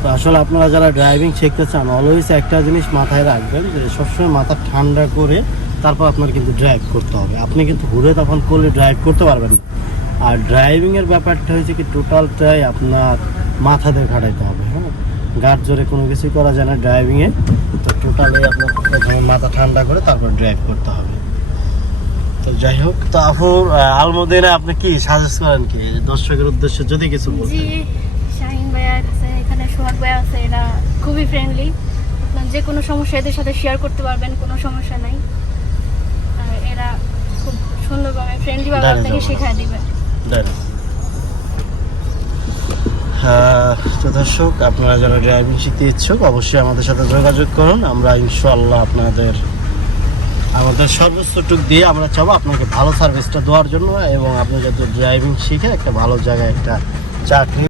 তো আসলে আপনারা যারা ড্রাইভিং শিখতে চান অলওয়েজ একটা জিনিস মাথায় রাখবেন যে সবসময় মাথা ঠান্ডা করে তারপর আপনার কিন্তু ড্রাইভ করতে হবে। আপনি কিন্তু ঘুরে তখন করলে ড্রাইভ করতে পারবেন না। আর ড্রাইভিংয়ের ব্যাপারটা হয়েছে কি টোটালটাই আপনার মাথা দিয়ে খাটাইতে হবে। হ্যাঁ, গাড় জোরে কোনো কিছুই করা যায় না ড্রাইভিংয়ে। তো টোটালি আপনার প্রথমে মাথা ঠান্ডা করে তারপর ড্রাইভ করতে হবে। তো যাই হোক, তো আপুর আলমদিনা আপনি কি সাজেস্ট করেন কি দর্শকের উদ্দেশ্যে যদি কিছু বলতেন? জি, শাহিন ভাইয়া আছে, এখানে সোহাগ ভাইয়া আছে, এরা খুবই ফ্রেন্ডলি। আপনার যে কোনো সমস্যা এদের সাথে শেয়ার করতে পারবেন, কোনো সমস্যা নাই। আর এরা খুব সুন্দরভাবে ফ্রেন্ডলিভাবে আপনাকে শেখায় দিবে। তো দর্শক, আপনারা যারা ড্রাইভিং শিখতে ইচ্ছুক অবশ্যই আমাদের সাথে যোগাযোগ করুন। আমরা ইনশাআল্লাহ আমাদের সর্বোচ্চটুক দিয়ে আমরা চাবো আপনাকে ভালো সার্ভিসটা দেওয়ার জন্য, এবং আপনি যাতে ড্রাইভিং শিখে একটা ভালো জায়গায় একটা চাকরি